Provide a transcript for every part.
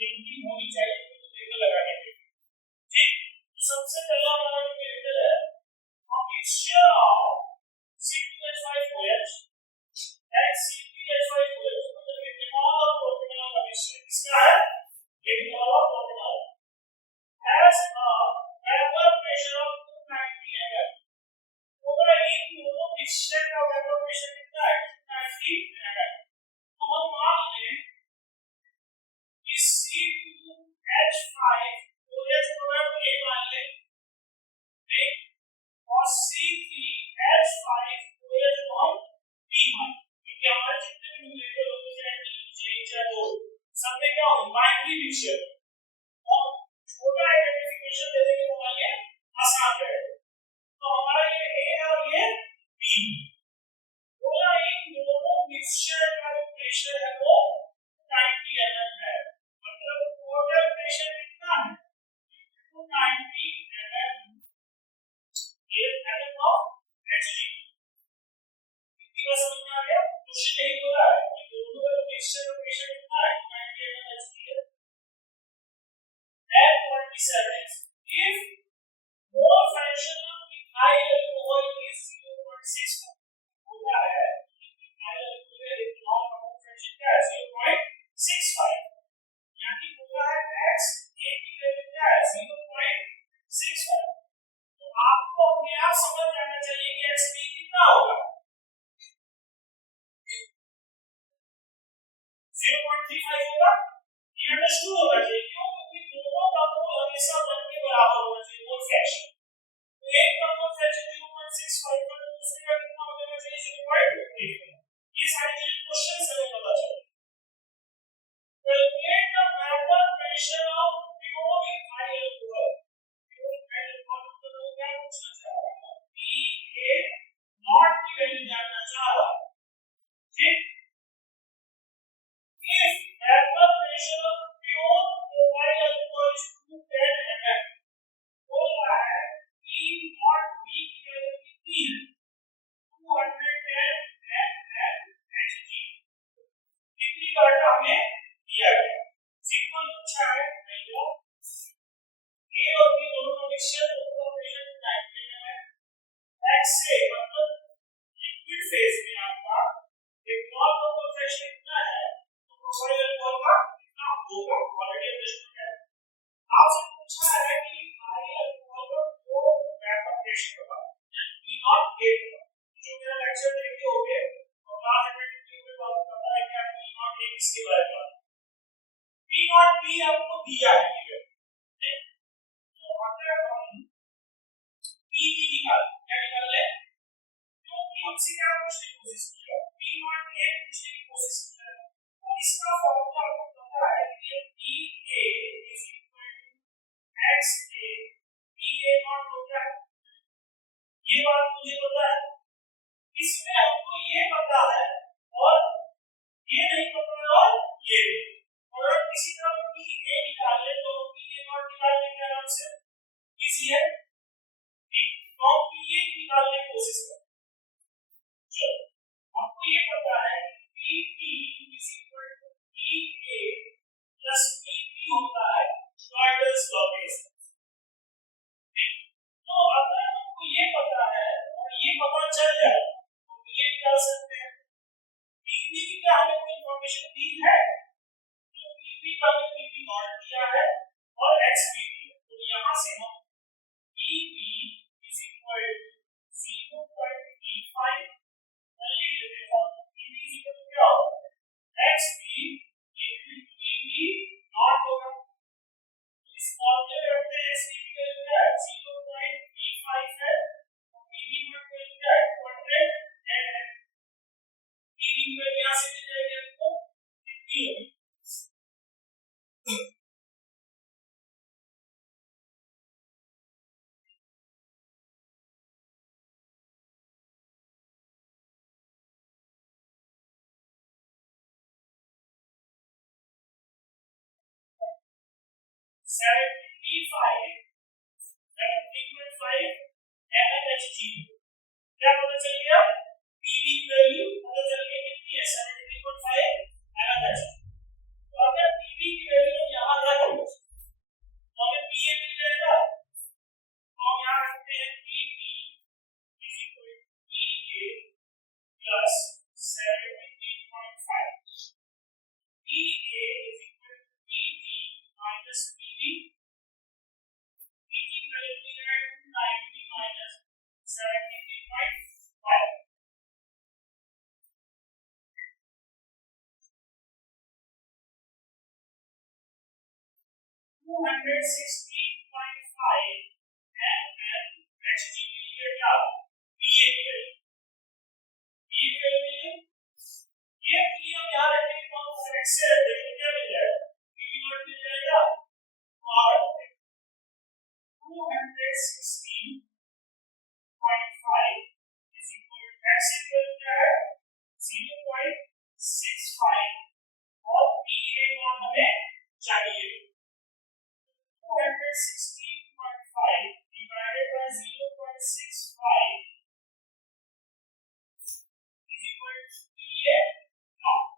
Linking होनी चाहिए तो टेबल लगा के ठीक। तो सबसे पहला हमारा जो टेबल है mixture of C2H5OH and C3H5OH मतलब इथेनॉल और प्रोपेनॉल का मिक्सचर किसका है इथेनॉल और propanol has a vapor pressure of 290 ml पूरा इन दोनों मिक्सचर का वेपर प्रेशर कितना है 290 ml। तो हम मान लें कि C2H5OH को हम A मान लें और C3H5OH को हम B मान क्योंकि हमारे जितने भी न्यूक्लियर होते हैं J सब में क्या होगा बाइनरी मिक्सचर और छोटा आइडेंटिफिकेशन देने के हमारे लिए आसान रहेगा। तो हमारा ये A है और ये B बोला इन दोनों मिक्सचर का जो प्रेशर है वो 90 ml है मतलब टोटल प्रेशर कितना है 290 ml ये एटम ऑफ Hg इतनी बात समझ में आ गया। क्वेश्चन यही हो रहा है कि दोनों का मिक्सचर का प्रेशर कितना है 90 ml Hg है। At 27 if mole fraction of ethyl alcohol is 0.65 होता है ethyl alcohol इथेनॉल का mole fraction क्या है 0.65 यानी होता है x A की वैल्यू क्या है 0.65। तो आपको अपने आप समझ जाना चाहिए कि xB कितना होगा 0.35 होगा ये अंडरस्टूड होना चाहिए क्यों क्योंकि दोनों का मोल हमेशा 1 के बराबर होना चाहिए मोल फ्रैक्शन। तो एक का मोल फ्रैक्शन 0.65 का तो दूसरे का कितना हो जाना चाहिए 0.35। ये सारी चीजें क्वेश्चन से हमें पता चले। Calculate the vapour pressure of pure ethyl alcohol pure ethyl alcohol को क्या पूछना चाह रहा है PA नॉट की वैल्यू जानना चाह रहा है ठीक। If vapor pressure of pure ethyl alcohol is 210 ml बोल रहा है P नॉट B की वैल्यू कितनी है 210 ml Hg कितनी डाटा हमें दिया गया सिंपल पूछा है नहीं तो A और B दोनों का मिक्सचर दोनों का प्रेशर 90 ml है X से मतलब लिक्विड फेज में आपका इथेनॉल का प्रेशर कितना है प्रोफाइल अल्कोहल का कितना होगा ऑलरेडी अंडरस्टूड है। आपसे पूछा है कि इथाइल अल्कोहल का जो वेपर प्रेशर होगा P नॉट A जो मेरा लेक्चर देखे होंगे और क्लास अटेंड किए हुए आपको पता है कि P नॉट A किसके बारे में P नॉट B आपको दिया है ठीक। तो अगर हम P की निकाल ले क्योंकि हमसे क्या पूछने की कोशिश की है P नॉट A पूछने की कोशिश की है और इसका फॉर्मूला आपको पता है कि PA is equal to XA PA not होता है ये बात मुझे पता है। इसमें हमको ये पता है और ये नहीं पता है और ये और अगर किसी तरह PA निकाल ले तो PA नॉट निकाल लेंगे आराम से इजी है ठीक। तो हम PA निकालने की कोशिश करें चलो हमको ये पता है कि PP is equal to PA plus PP होता है Schrodinger's law के ठीक। तो अगर हमको ये पता है और ये पता चल जाए तो ये निकाल सकते हैं PP की क्या हमें कोई इंफॉर्मेशन दी है तो PP का हमें PP नॉट दिया है और XB दिया तो यहाँ से हम PP is equal to 0.35 क्या होगा XB equal to PB not होगा इस फॉर्मूले में हमने XB की वैल्यू क्या है 0.35 है और PB नॉट की वैल्यू क्या है 210 है PB की वैल्यू यहाँ से मिल जाएगी आपको कितनी होगी 17.5 mHg क्या पता चल गया PV की वैल्यू पता चल गई कितनी है 17.5 mHg। तो अगर PV की वैल्यू यहाँ plus 73.5. PA is equal to PT minus PB. PT currently at 290 minus 73.5. 216.5 HG मिलेगा PA के लिए ये PA हम यहाँ रखेंगे तो हम x से देखिए क्या मिल जाएगा PB नॉट मिल जाएगा और 216.5 is equal to x equal क्या है 0.65 और PA नॉट हमें चाहिए 216.5 divided by 0.65 is equal to PA naught.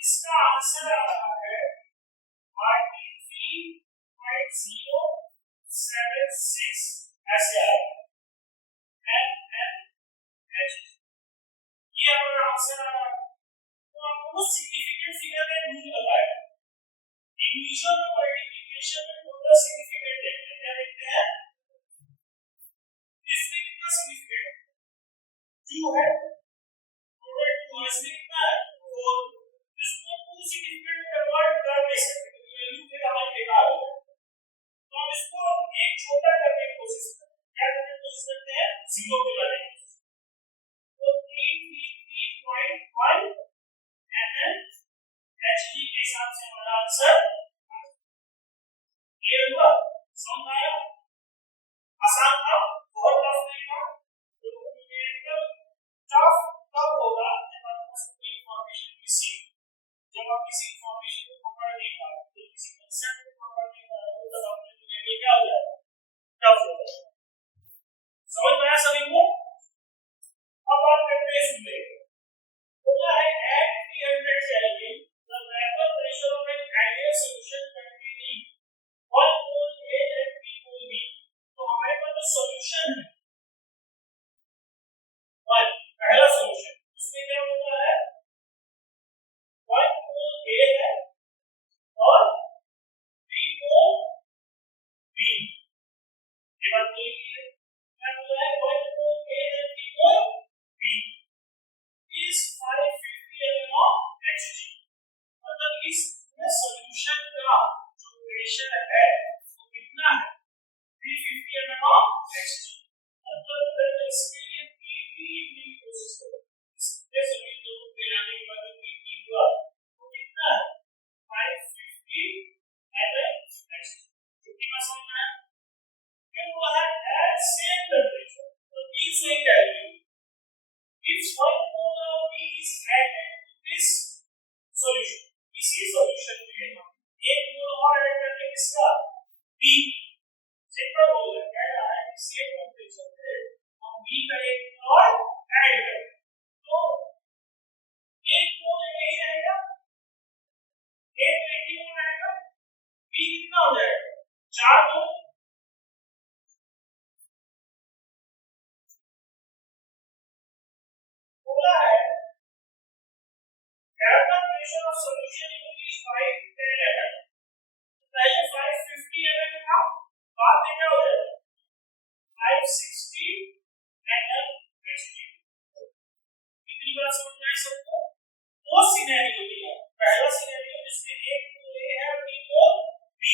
इसका आंसर आ रहा है 43.076 ऐसे आएगा ये हमारा आंसर आ रहा है तो आपको सिग्निफिकेंट फिगर में रूल लगाएगा डिवीजन और मल्टीप्लिकेशन में टोटल सिग्निफिकेंट देखते हैं क्या देखते हैं इसमें कितना सिग्निफिकेंट 2 है टोटल 2 इसमें कितना है 4 इसको 2 सिग्निफिकेंट में कन्वर्ट कर नहीं सकते क्योंकि वैल्यू फिर हमारी बेकार हो जाएगी तो हम इसको एक छोटा करने की कोशिश करते हैं क्या करने की कोशिश करते हैं 0 पे लाने की तो 3.1 ml HG के हिसाब से हमारा आंसर क्लियर हुआ समझ आया आसान था बहुत टफ नहीं था तो न्यूमेरिकल टफ तब होगा जब आपके पास कोई इंफॉर्मेशन मिसिंग जब आप किसी इंफॉर्मेशन को पकड़ नहीं पाते किसी कांसेप्ट को पकड़ नहीं पाते तब आपके न्यूमेरिकल क्या हो जाएगा टफ हो जाएगा समझ में आया सभी को अब बात करते हैं इसमें बोला है at 300 Kelvin the vapor pressure of an ideal solution containing 1 mole A and 3 mole B तो हमारे पास जो सॉल्यूशन है पहला सॉल्यूशन उसमें क्या होता है 1 मोल A है और 3 मोल B ये बात बोली है क्या बोला है 1 मोल A and 3 mole B is 550 ml of Hg मतलब इस सॉल्यूशन का जो प्रेशर है वो कितना है 350 ml of Hg मतलब अगर इसके लिए PP की कोशिश करो इसके सभी लोग मिलाने के बाद PP हुआ तो कितना है 550 ml Hg कितना समझ में आया फिर वो है at same temperature तो T सही calorie if 1 mole of B is added to this solution इसी सॉल्यूशन में हम 1 मोल और ऐड करते हैं किसका B सिंपल हो गया कह रहा है कि सेम टेंपरेचर पे हम B का 1 मोल और ऐड करें तो 1 मोल यही रहेगा 1 मोल आएगा B कितना हो जाएगा 4 मोल बोला है vapor pressure of solution is 510 ml पहले 550 ml था बाद में क्या हो जाएगा 560 ml Hg कितनी बार समझ में आई सबको दो सिनेरियो दिया पहला सिनेरियो जिसमें 1 मोल A है और 3 मोल B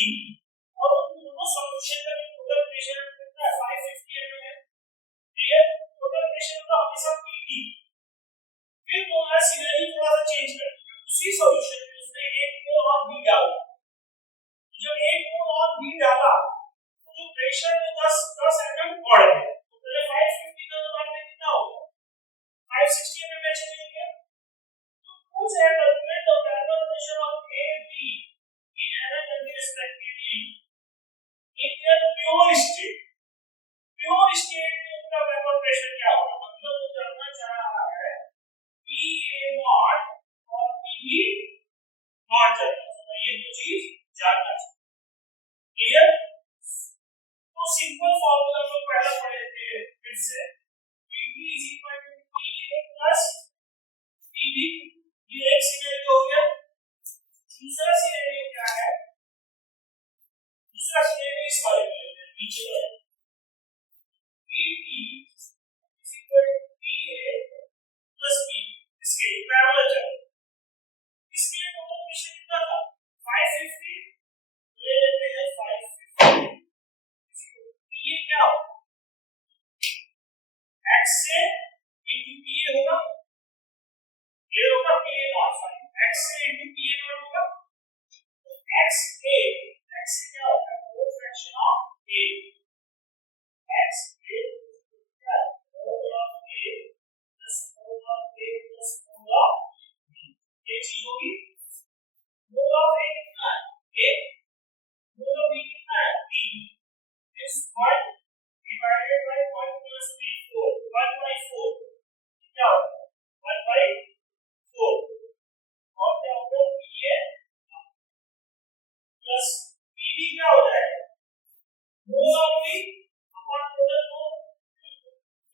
और उन दोनों सॉल्यूशन का टोटल प्रेशर कितना है 550 ml है ये टोटल प्रेशर का हमेशा PT फिर बोला सिनेरियो थोड़ा सा चेंज कर उसी सॉल्यूशन में उसने 1 मोल और B डाला जब 1 मोल और B डाला तो जो प्रेशर है 10 mm बढ़ गया तो पहले 550 था तो बाद में कितना हो गया 560 mm चले गया तो कुछ है calculate the vapor pressure of A B in another respectively in their pure state में उनका vapor pressure क्या होगा मतलब वो जानना चाह रहा है PA नॉट और PB नॉट जानना ये दो चीज जानना चाहिए नीचे वाला VT is equal to PA plus B इसके पैरेलल चल इसके लिए दोनों इक्वेशन कितना था 550 ले लेते हैं 550 PA क्या होगा x से into PA होगा ये होगा PA नॉट फाइन x से into PA नॉट होगा तो x क्या होता है मोल fraction of A x A क्या mole of A plus mole of A plus mole of B ये चीज होगी मोल ऑफ A कितना है A मोल ऑफ B कितना है 3 this 1 divided by 1 plus 3 4 1 by 4 क्या होगा 1 by 4 और क्या होगा PA प्लस PB क्या हो जाएगा mole of B upon total mole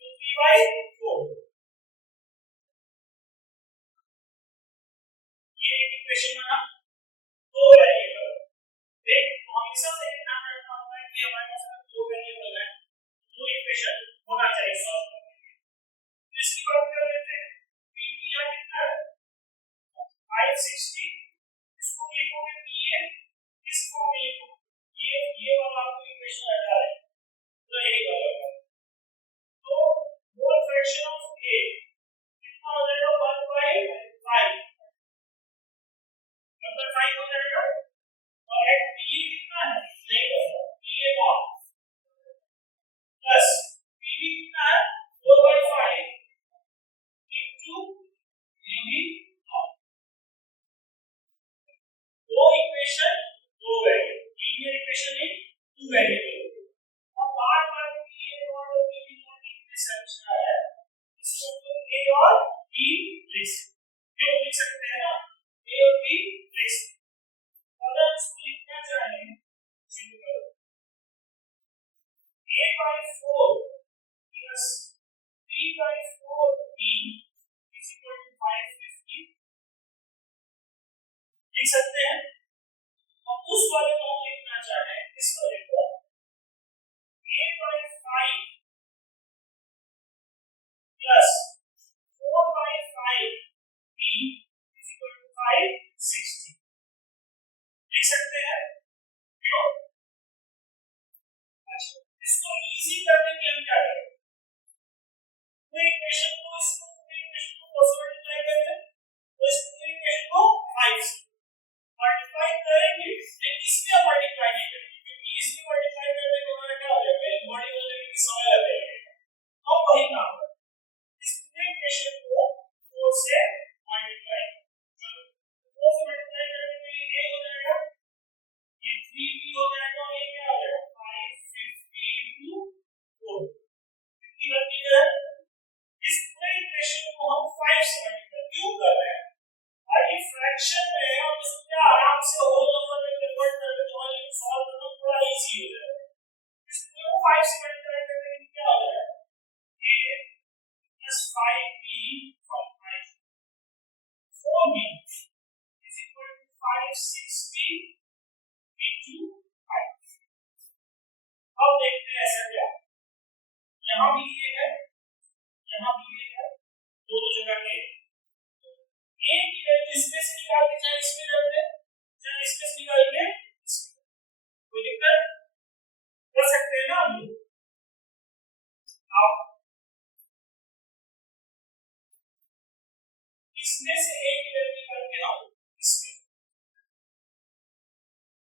तो 3 by 4 ये इक्वेशन बना दो वेरिएबल देख हमेशा से ध्यान रखना होता है कि हमारे पास दो वेरिएबल है दो इक्वेशन होना चाहिए सॉल्व करने के लिए इसकी बात कर लेते हैं PB यहाँ कितना है 560 इसको लिखोगे PA इसको लिखो ये वाला आपको इक्वेशन लगा है तो यही वाला तो मोल फ्रैक्शन ऑफ A कितना हो जाएगा 1/5 नंबर 5 हो जाएगा और एक PA कितना है नहीं होगा PA नॉट प्लस PB कितना है 4/5 into PB नॉट दो इक्वेशन दो वेरिएबल लीनियर इक्वेशन है टू वेरिएबल अब बार-बार PA नॉट और PB नॉट की समझना है इसको तो A और B लिख सकते हैं ना A और B लिख अगर इसको लिखना चाहें शुरू करो A/4 plus B/4B is equal to 550 लिख सकते हैं अब उस वाले को हम लिखना चाहें इस वाले को A/5 plus 4/5B is equal to 560 लिख सकते हैं क्यों अच्छा इसको इजी करने के लिए हम क्या करें पूरे इक्वेशन को इसको पूरे इक्वेशन को क्रॉस मल्टीप्लाई करते हैं तो इस पूरे इक्वेशन को 5 से मल्टीप्लाई करेंगे लेकिन इसमें हम मल्टीप्लाई नहीं करेंगे क्योंकि इसमें मल्टीप्लाई करने के बाद क्या हो जाएगा एक बड़ी हो जाएगी समय लगेगा हम वही काम करें इस पूरे इक्वेशन को 4 से मल्टीप्लाई चलो 4 से मल्टीप्लाई करने पे ये हो जाएगा ये 3b हो जाएगा और ये क्या हो जाएगा 550 into 4 कितनी बनती है इस पूरे इक्वेशन को हम 5 से मल्टीप्लाई क्यों कर रहे हैं भाई फ्रैक्शन में हम इसको आराम से होल नंबर में कन्वर्ट कर ले तो हमारे लिए सॉल्व करना थोड़ा इजी हो जाएगा इस पूरे को 5 से मल्टीप्लाई करने पे क्या हो जाएगा a plus 5b from 5 4b is equal to 560 into 5 अब देखते हैं ऐसा क्या यहाँ भी ये है यहाँ भी ये है दोनों जगह के A की वैल्यू इसमें से निकाल के चाहे इसमें रख दे चाहे इसमें से निकाल के कोई दिक्कत कर सकते हैं ना हम अब इसमें से A की वैल्यू निकाल के हम इसमें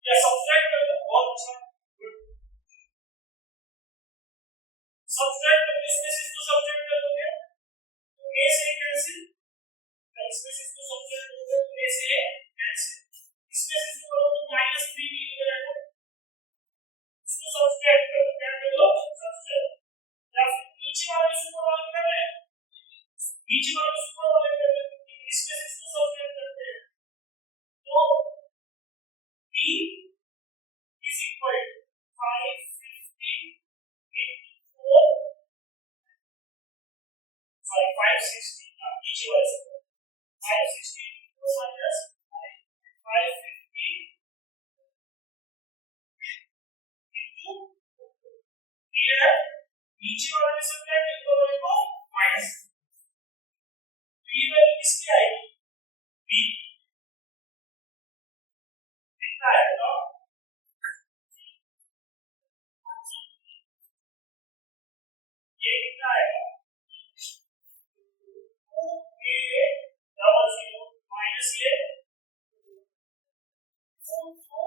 या सब्ट्रैक्ट कर दो बहुत अच्छा सब्ट्रैक्ट कर इसमें से इसको सब्ट्रैक्ट कर दोगे तो A से कैंसिल इसमें से इसको सब्ट्रैक्ट करोगे तो A से कैंसिल इसमें से इसको करो तो -3b हो जाएगा इसको सब्ट्रैक्ट करो क्या करो सब्ट्रैक्ट या फिर नीचे वाले सुपर वाले कर रहे हैं नीचे वाले सुपर वाले कर रहे हैं इसमें से इसको सब्ट्रैक्ट करते हैं तो b is equal to 550 into 4 sorry 560 नीचे वाले से 560 into 4 minus 550 into नीचे वाला में सब्ट्रैक्ट ऊपर वाले को माइनस। ये वैल्यू किसकी आएगी? b कितना है तो ये कितना आएगा? 2a00 माइनस ये 200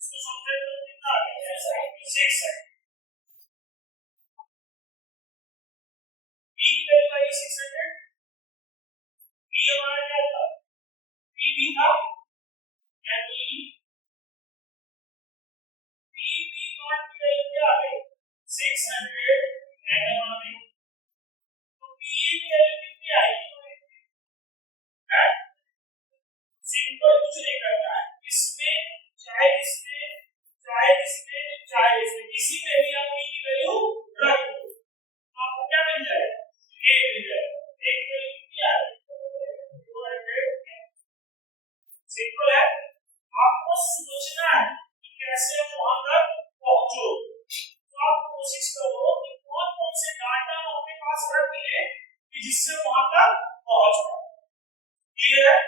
इसको सब्ट्रैक्ट करो कितना आ गया? 6 है। b की वैल्यू आई 600। b हमारा क्या था? pb था, यानी pb नॉट की वैल्यू क्या आ गई? 600 एटम आ गई। तो p की वैल्यू कितनी आएगी? सिंपल कुछ नहीं करना है इसमें, चाहे किसी में भी आप p की वैल्यू रख दो तो आपको क्या मिल जाएगा? a मिल जाएगा। एक वैल्यू कितनी आ रही है? 200। सिंपल है। आपको सोचना है कि कैसे आप वहां तक पहुंचो। तो आप कोशिश करो कि कौन कौन से डाटा अपने पास रख ले कि जिससे वहां तक पहुंच पाओ। क्लियर है?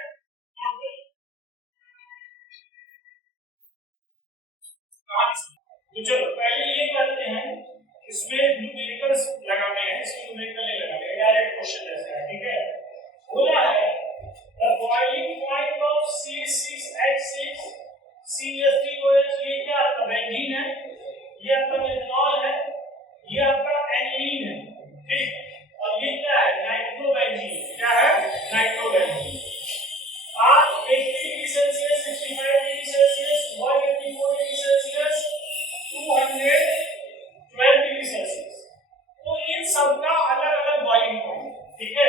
तो चलो पहले ये करते हैं, इसमें न्यूमेरिकल्स लगाने हैं, इसमें न्यूमेरिकल नहीं लगाने, डायरेक्ट क्वेश्चन जैसा है। ठीक है, बोला है the boiling point of C6H6 CH3OH, ये क्या आपका बेंजीन है, ये आपका मेथनॉल है, ये आपका एनिलीन है। ठीक, और ये क्या है? नाइट्रोबेंजीन। क्या है? नाइट्रोबेंजीन। आज 80 degree Celsius, 65 degree Celsius, 184 degree Celsius, 212 degree Celsius. तो इन सबका अलग अलग बॉइलिंग पॉइंट। ठीक है,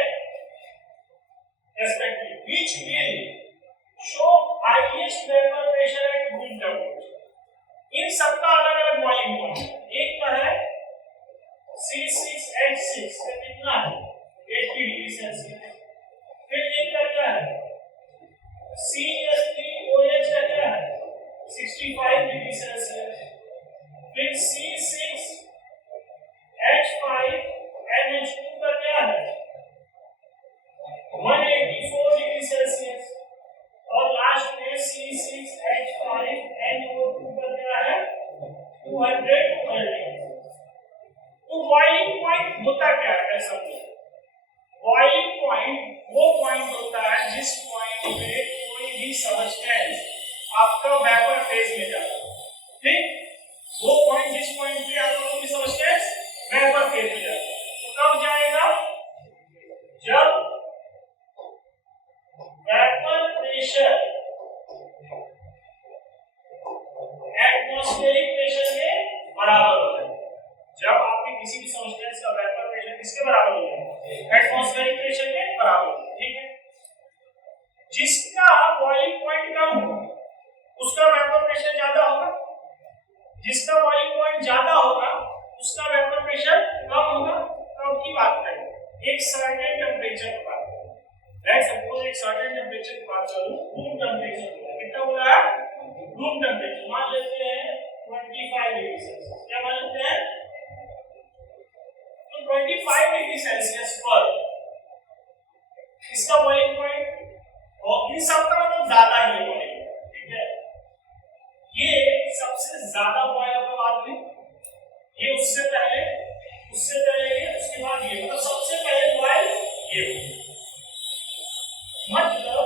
respectively which will show highest vapor pressure at room temperature। इन सबका अलग अलग बॉइलिंग पॉइंट। एक का है C6H6 का कितना है? 80 डिग्री सेल्सियस। फिर एक का क्या है? CH3OH का क्या है? 65 डिग्री सेल्सियस। फिर C6H5NH2 का क्या है? 184 डिग्री सेल्सियस। और लास्ट में C6H5NO2 का क्या है? 212। तो बॉइलिंग पॉइंट होता क्या है? समझो, बॉइलिंग पॉइंट वो पॉइंट होता है जिस पॉइंट पे कोई भी सब्सटेंस आपका वेपर फेज में जाता है। ठीक, वो पॉइंट जिस पॉइंट पे आपका कोई सब्सटेंस वेपर फेज में जाता है, तो कब जाएगा? जब वेपर प्रेशर एटमॉस्फेरिक प्रेशर के बराबर हो जाए। जब आपकी किसी भी सब्सटेंस का वेपर प्रेशर किसके बराबर हो जाए? एटमॉस्फेरिक प्रेशर के बराबर। ठीक है, जिसका बॉइलिंग पॉइंट कम हो उसका वेपर प्रेशर ज्यादा होगा, जिसका बॉइलिंग पॉइंट ज्यादा होगा उसका वेपर प्रेशर कम होगा। कब की बात करें? एक सर्टेन टेंपरेचर की बात करें। लेट्स सपोज एक सर्टेन टेंपरेचर की बात करूं, रूम टेंपरेचर कितना बोला है? रूम टेंपरेचर मान लेते हैं 25 डिग्री सेल्सियस। क्या मान लेते हैं? तो 25 डिग्री सेल्सियस पर इसका बॉइलिंग पॉइंट, और इन सबका मतलब ज्यादा ही है बॉइलिंग। ठीक है, ये सबसे ज्यादा बॉयल होगा बाद में, ये उससे पहले ये, उसके बाद ये, मतलब सबसे पहले बॉयल ये होगा। मतलब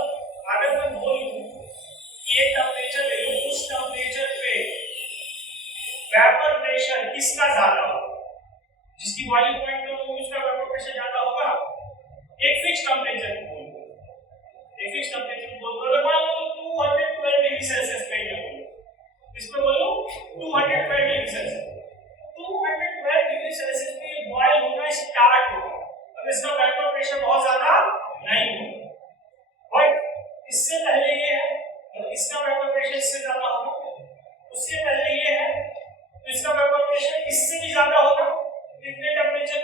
अगर मैं बोलूं कि एक टेंपरेचर ले लो, उस टेंपरेचर पे वेपर प्रेशर किसका ज्यादा होगा? जिसकी बॉइलिंग पॉइंट कम होगी उसका वेपर प्रेशर ज्यादा होगा। एक फिक्स टेंपरेचर को बोल दो, एक फिक्स टेंपरेचर को बोल दो। अगर मान लो 212 डिग्री सेल्सियस पे क्या बोलो, इस पे बोलो 212 डिग्री सेल्सियस। 212 डिग्री सेल्सियस पे बॉयल होना स्टार्ट होगा। अब इसका वेपर प्रेशर बहुत ज्यादा नहीं होगा, बट इससे पहले ये है तो इसका वेपर प्रेशर इससे ज्यादा होगा, उससे पहले ये है तो इसका वेपर प्रेशर इससे भी ज्यादा होगा। कितने टेंपरेचर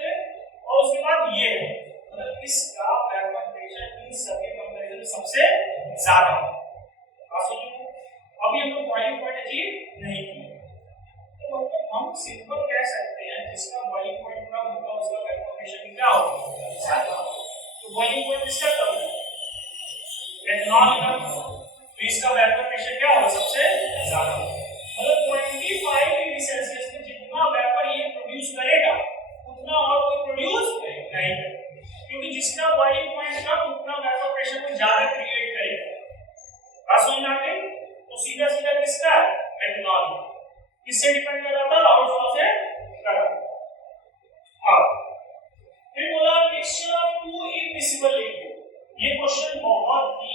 किससे डिपेंड कर रहा था? राउल्स लॉ से कर रहा था। अब फिर बोला mixture of to immiscible liquid. ये क्वेश्चन बहुत ही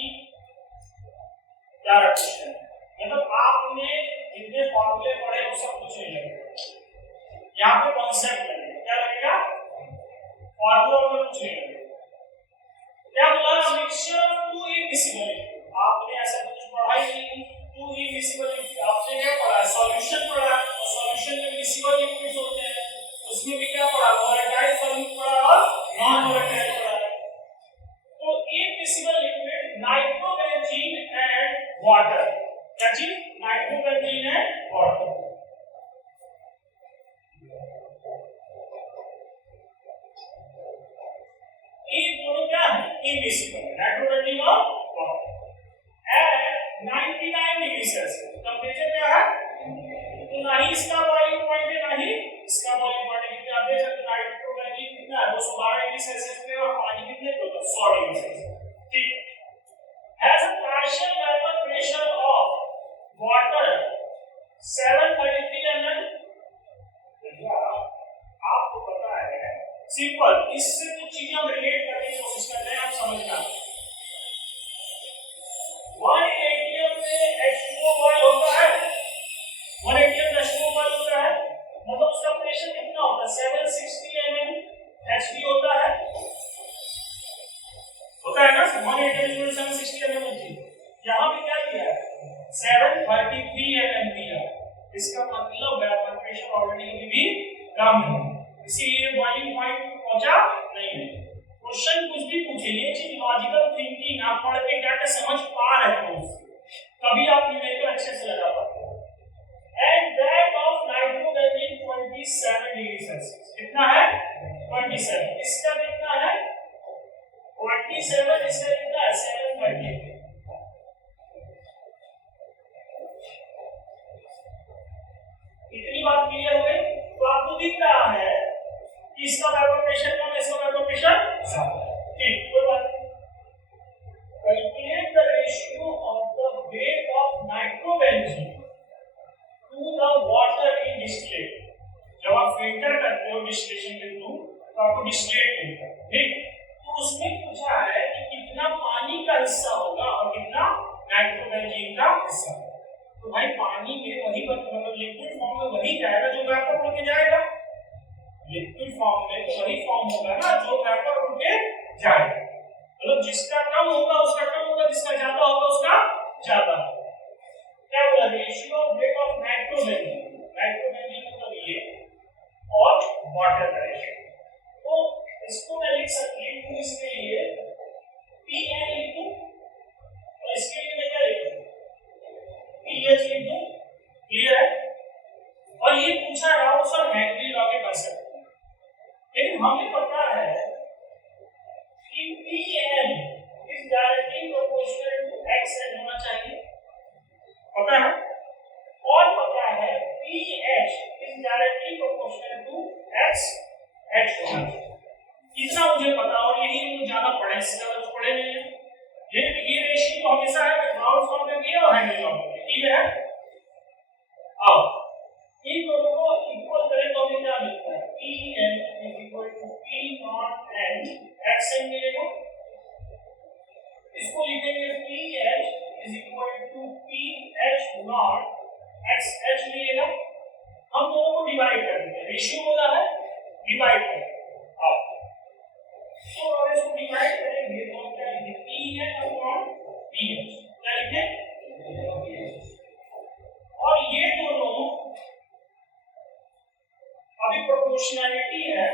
प्यारा क्वेश्चन है, मतलब आपने जितने फॉर्मूले पढ़े वो सब कुछ नहीं लगेगा, यहाँ पे कॉन्सेप्ट लगेगा। क्या लगेगा? फॉर्मूला में कुछ नहीं लगेगा। क्या बोला? Mixture of to immiscible liquid. आपने ऐसा कुछ पढ़ा ही नहीं। टू इमिसिबल लिक्विड आपने क्या पढ़ा? सॉल्यूशन पढ़ा, और सॉल्यूशन में मिसिबल लिक्विड्स होते हैं, उसमें भी क्या पढ़ा? वोलेटाइल सॉल्यूट पढ़ा और नॉन वोलेटाइल पढ़ा। तो immiscible liquid nitrobenzene and water. क्या चीज? Nitrobenzene and water. ये दोनों क्या है? इमिसिबल, नाइट्रोबेंजीन और water. At 99 degree Celsius temperature क्या है? तो ना ही इसका बॉइलिंग पॉइंट है, ना ही इसका बॉइलिंग पॉइंट है। क्या देख सकते? नाइट्रोबेंजीन कितना है? 212 डिग्री सेल्सियस पे, और पानी कितने पे? 100 डिग्री सेल्सियस। ठीक है। has a partial vapor pressure of water 733 ml। आपको पता है सिंपल, इससे कुछ चीजें हम रिलेट करने की कोशिश करते हैं, आप समझना। 1 atm में H2O बॉयल होता है, 1 atm में H2O बॉयल होता है, मतलब उसका प्रेशर कितना होता है? 760 ml Hg होता है ना? 1 atm में 760 ml। यहाँ पे क्या दिया है? 733 ml दिया। इसका मतलब वेपर प्रेशर ऑलरेडी भी कम है, इसीलिए बॉइलिंग पॉइंट पहुंचा नहीं है। क्वेश्चन कुछ भी पूछे, ये चीज लॉजिकल थिंकिंग आप पढ़ के क्या क्या समझ पा रहे हो, तभी आप न्यूमेरिकल अच्छे से लगा पाते हो। And that of nitrobenzene 27 degree Celsius. कितना है? 27। इसका कितना है? 27। इसका कितना है? 730। इतनी बात क्लियर हो गई? तो आपको दिख रहा है कि इसका वेपर प्रेशर कम है, इसका वेपर प्रेशर ज्यादा है। ठीक, कोई बात नहीं। Calculate the ratio of the weight of nitrobenzene to the water in distillate. जब आप फिल्टर करते हो डिस्टिलेशन के थ्रू, तो आपको डिस्टिलेट मिलता है। ठीक, तो उसमें पूछा है कि कितना पानी का हिस्सा होगा और कितना नाइट्रोबेंजीन का हिस्सा। तो भाई पानी में वही मतलब लिक्विड फॉर्म में वही जाएगा जो वेपर उड़ के जाएगा। लिक्विड फॉर्म में तो वही फॉर्म होगा ना जो वेपर उड़ के जाएगा। मतलब जिसका कम होगा उसका कम होगा, जिसका ज्यादा होगा उसका ज्यादा होगा। क्या बोला? Ratio of weight of nitrobenzene. Nitrobenzene मतलब ये और वाटर का रेशियो। तो इसको मैं लिख सकती हूँ, इसके लिए Pn लिखूं और इसके लिए मैं क्या लिखूं? पीएच लिख दूं। क्लियर है? और ये पूछा राउल्स और हेनरी लॉ के कंसेप्ट, लेकिन हमें पता है कि Pn is directly proportional to xn होना चाहिए, पता है? और पता है pH is directly proportional to xh होना चाहिए। इतना मुझे पता, और यही हम ज्यादा पढ़े, इससे ज्यादा तो पढ़े नहीं है। ये रेशियो तो हमेशा है राउल्स लॉ में भी है और हेनरी लॉ में भी। ठीक है? अब इन दोनों को इक्वल करें तो हमें क्या मिलता है? Pn P0n xn मिलेगा। इसको लिखेंगे pH pH0 xh मिलेगा। हम दोनों को डिवाइड कर देते हैं, रेशियो बोला है डिवाइड कर। अब तो और इसको डिवाइड करेंगे तो हम क्या लिखेंगे? Pn/pH। क्या लिखेंगे? और ये दोनों अभी प्रोपोर्शनैलिटी है,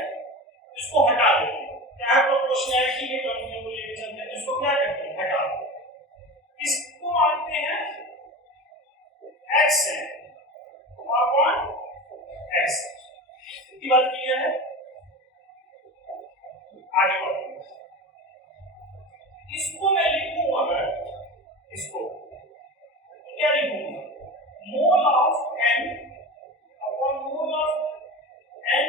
इसको हटा देते हैं। क्या है प्रोपोर्शनैलिटी के टर्म में वो लेके चलते हैं, इसको क्या करते हैं? हटा देते हैं। इसको मानते हैं xn अपॉन x। इतनी बात क्लियर है? आगे बढ़ते हैं। इसको मैं लिखूं अगर इसको, तो क्या लिखूंगा? Mole of n upon mole of n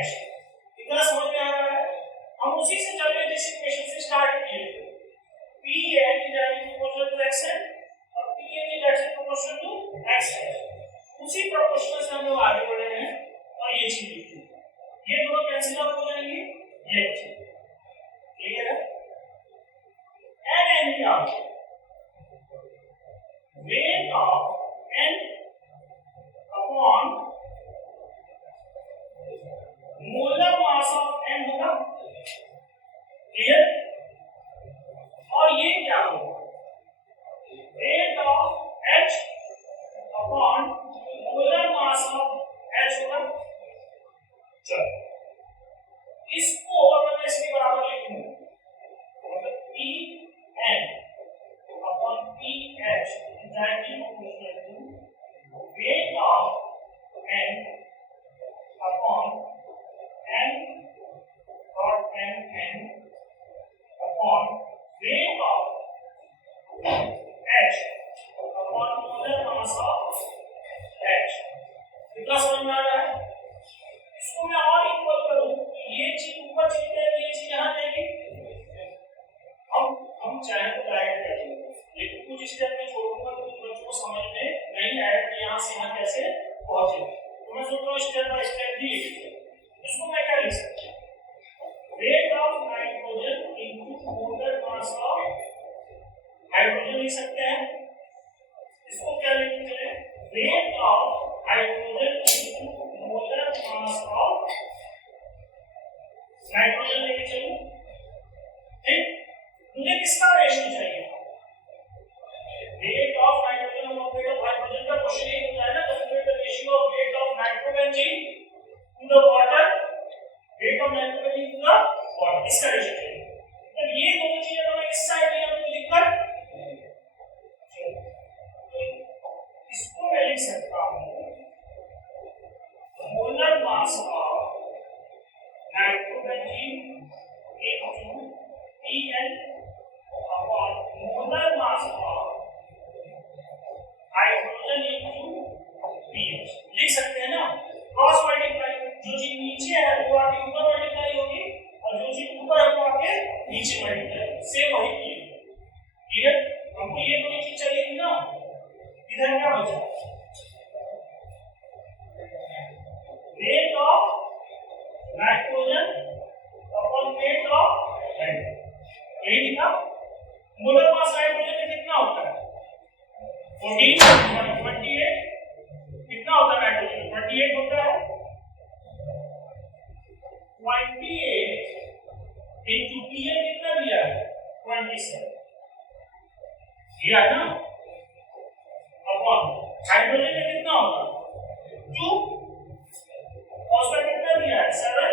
H। इतना समझ में आ रहा है? हम उसी से चल रहे जिस इक्वेशन से स्टार्ट किए थे। Pn is directly proportional to Xn और Pn is directly proportional to Xn। उसी प्रोपोर्शनल से हम लोग आगे बढ़ रहे हैं और ये चीज लिखी है। ये दोनों कैंसिल आउट हो जाएंगे, ये चीज क्लियर है? N क्या होता है? Weight of N upon molar mass of N होगा, क्लियर? और ये क्या होगा? Weight of H upon molar mass of H होगा। चलो इसको अगर मैं इसके बराबर लिखूं मतलब Pn upon Ph is directly proportional to weight of N upon N dot N upon weight of H upon molar mass of H। कितना समझ में आ रहा है? इसको मैं और इक्वल करूं तो ये चीज ऊपर चली जाएगी, ये चीज यहाँ जाएगी। हम चाहे तो डायरेक्ट कर लेंगे, लेकिन कुछ स्टेप में छोड़ूंगा तो कुछ बच्चों को समझ में नहीं आएगा कि यहाँ से यहाँ कैसे पहुंचे। तो मैं सोच रहा हूँ स्टेप बाय स्टेप ही लिखिए। इसको मैं क्या लिख सकता हूँ? Weight of nitrogen into molar mass of hydrogen लिख सकते हैं। इसको क्या लिखते हैं? Weight of hydrogen into molar mass of nitrogen लेके चलो। ठीक, मुझे किसका रेशियो चाहिए? वेट ऑफ नाइट्रोजन और वेट ऑफ हाइड्रोजन का क्वेश्चन ये होता है ना, calculate the ratio of weight of nitrobenzene to the water, weight of nitrobenzene to the water, इसका रेशियो चाहिए। तो ये दोनों चीजें अगर मैं इस साइड में आपको लिखकर इसको मैं लिख सकता हूं molar mass of nitrobenzene into Pn upon molar mass of hydrogen into pH लिख सकते हैं ना। क्रॉस मल्टीप्लाई, जो चीज नीचे है वो आके ऊपर मल्टीप्लाई होगी और जो चीज ऊपर है वो आके नीचे मल्टीप्लाई, सेम वही चीज। क्लियर? हमको ये दोनों चीज चाहिए थी ना। इधर क्या बचा? Wait of nitrogen upon weight of hydrogen, यही लिखा। मोलर मास हाइड्रोजन में कितना होता है? 14 28। कितना होता है नाइट्रोजन? 28 होता है। 28 इनटू Pn कितना दिया है? 27 दिया ना। अपॉन हाइड्रोजन में कितना होगा? 2 और उसका कितना दिया है? 7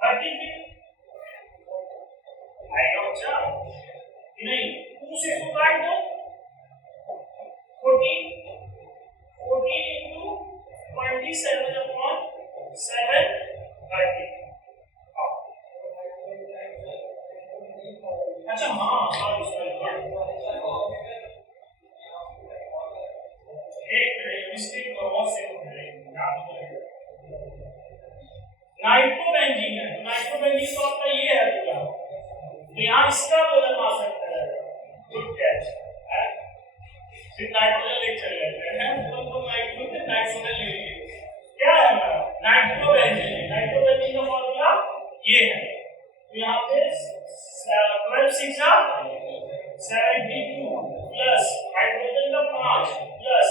33 आएगा बच्चा नहीं। 2 से इसको काट दो, 14 into 27 upon 7 30। अच्छा हाँ सॉरी एक मिस्टेक बहुत से नाइट्रोबेंजीन है, नाइट्रोबेंजीन का मतलब ये है पूरा, तो यहाँ इसका मोलर मास रखता है। Good catch. फिर नाइट्रोजन ले चले जाते हैं तो नाइट्रोजन ले लीजिए। क्या है हमारा? नाइट्रोबेंजीन है। नाइट्रोबेंजीन का फॉर्मूला ये है। तो यहाँ पे 12 6 72 प्लस हाइड्रोजन का 5 प्लस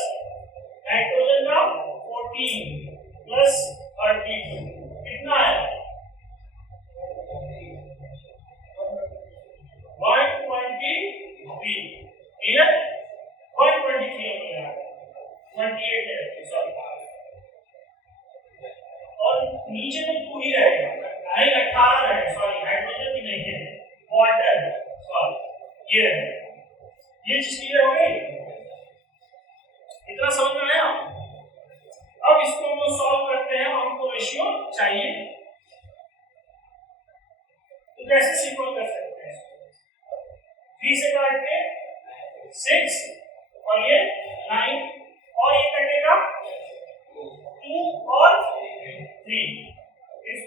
नाइट्रोजन का 14 प्लस 32 कितना है? 123। क्लियर? 123 हो गया, 28 है सॉरी, और नीचे में 2 ही रहेगा, नहीं 18 है सॉरी, हाइड्रोजन भी नहीं है, वाटर है सॉरी, ये रहेगा। ये चीज क्लियर हो गई? इतना समझ में आया? अब इसको हम सॉल्व करते हैं, हमको रेशियो चाहिए तो कैसे सिंपल कर सकते हैं? 3 से काट के 6 और ये 9 और ये कटेगा 2 और 3, इस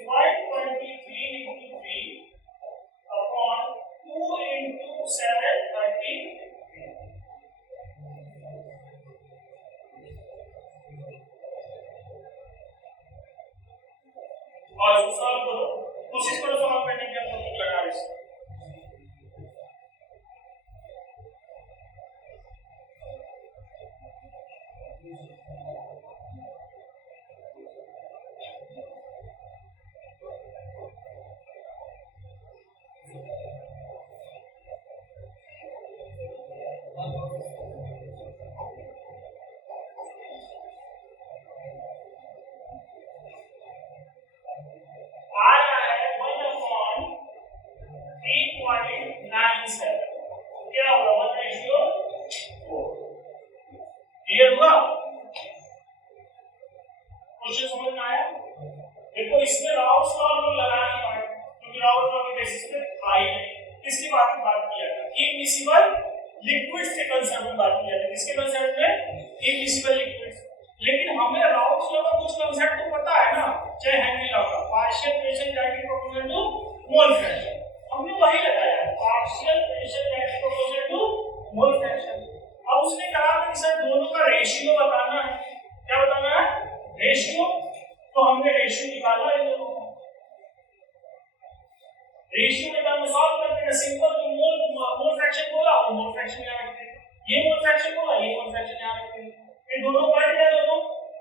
और इसको सॉल्व करो, कोशिश करो सॉल्व करने की, आपको तुम लगा रहे हो आया है 1/3.97, क्या होगा 1:4। क्लियर हुआ? क्वेश्चन समझ में आया? देखो इसमें राउल्स लॉ हम लगा नहीं पाए क्योंकि राउल्स लॉ के बेसिस पे था ही नहीं। किसकी बात किया था? इमिसिबल लिक्विड्स के कंसेप्ट में बात किया था। किसके कंसेप्ट में? Immiscible liquids. लेकिन हमें राउल्स लॉ का कुछ कंसेप्ट तो पता है ना, चाहे हेनरी लॉ का partial pressure gradient proportional to mole fraction, हमने वही लगाया है, partial pressure gradient proportional to mole fraction. अब उसने कहा कि सर दोनों का रेशियो बताना है। क्या बताना है? रेशियो। तो हमने रेशियो निकाला इन दोनों का। रेशियो के टर्म में सॉल्व करते हैं, सिंपल। जो मोल फ्रैक्शन बोला वो मोल फ्रैक्शन यहां रखते हैं, ये मोल फ्रैक्शन बोला ये मोल फ्रैक्शन यहां रखते हैं। फिर दोनों पढ़ गए दोनों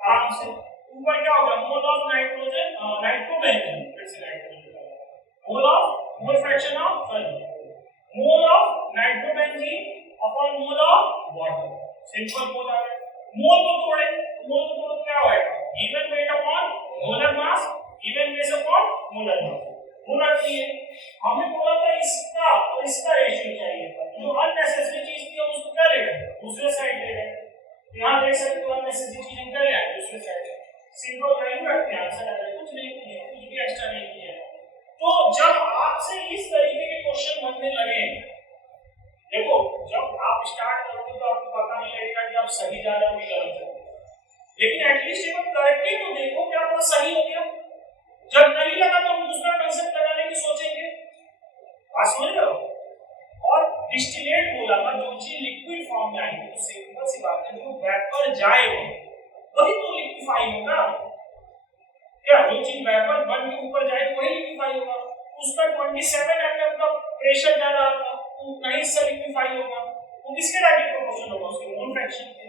आराम से। ऊपर क्या होगा? मोल ऑफ नाइट्रोजन नाइट्रोबेंजीन, फिर से nitrogen mole of mole fraction of mole of nitrobenzene upon mole of water. Simple mole आ गया। मोल को तोड़े, मोल को तोड़ो क्या होएगा? Even weight upon molar mass, even base upon molar mass. Molar की है, हमने बोला था इसका और इसका रेशियो चाहिए था। जो अननेसेसरी चीज थी हम उसको क्या ले गए? दूसरे साइड ले गए। यहां देख सकते हो अननेसेसरी चीज हम क्या ले आए? दूसरे साइड। सिंपल वैल्यू रखते हैं, आंसर आ जाएगा। कुछ नहीं किया, कुछ भी एक्स्ट्रा नहीं किया। तो जब आपसे इस तरीके के क्वेश्चन बनने लगे, देखो जब आप स्टार्ट करोगे तो आपको पता नहीं लगेगा कि आप सही जा रहे हो कि गलत जा रहे हो, लेकिन एटलीस्ट एक बार करके तो देखो क्या पता सही हो गया। जब नहीं लगा तो हम दूसरा कंसेप्ट लगाने की सोचेंगे। बात समझ रहे हो? और डिस्टिलेट बोला था, जो चीज लिक्विड फॉर्म में आएगी तो सिंपल सी बात है, जो वेपर जाएगा वही तो लिक्विफाई होगा। क्या जो चीज वेपर बन के ऊपर जाएगी वही लिक्विफाई होगा। उसका 27 mm का प्रेशर जा रहा था, उतना ही से लिक्विफाई होगा। वो किसके डायरेक्ट प्रोपोर्शनल होगा? उसके मोल फ्रैक्शन के।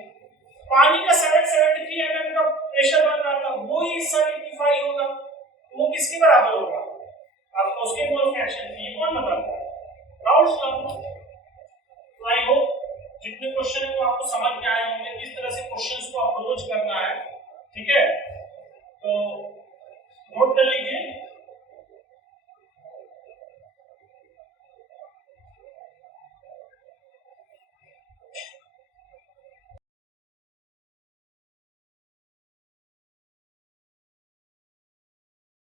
पानी का 773 mm का प्रेशर बन रहा था, वो ही इससे लिक्विफाई होगा। वो किसके बराबर होगा? आपको उसके मोल फ्रैक्शन की। कौन बताता है? Raoult's law. तो आई होप जितने क्वेश्चन है वो आपको समझ में आए होंगे किस तरह से क्वेश्चंस को अप्रोच करना है। ठीक है, तो नोट कर लीजिए।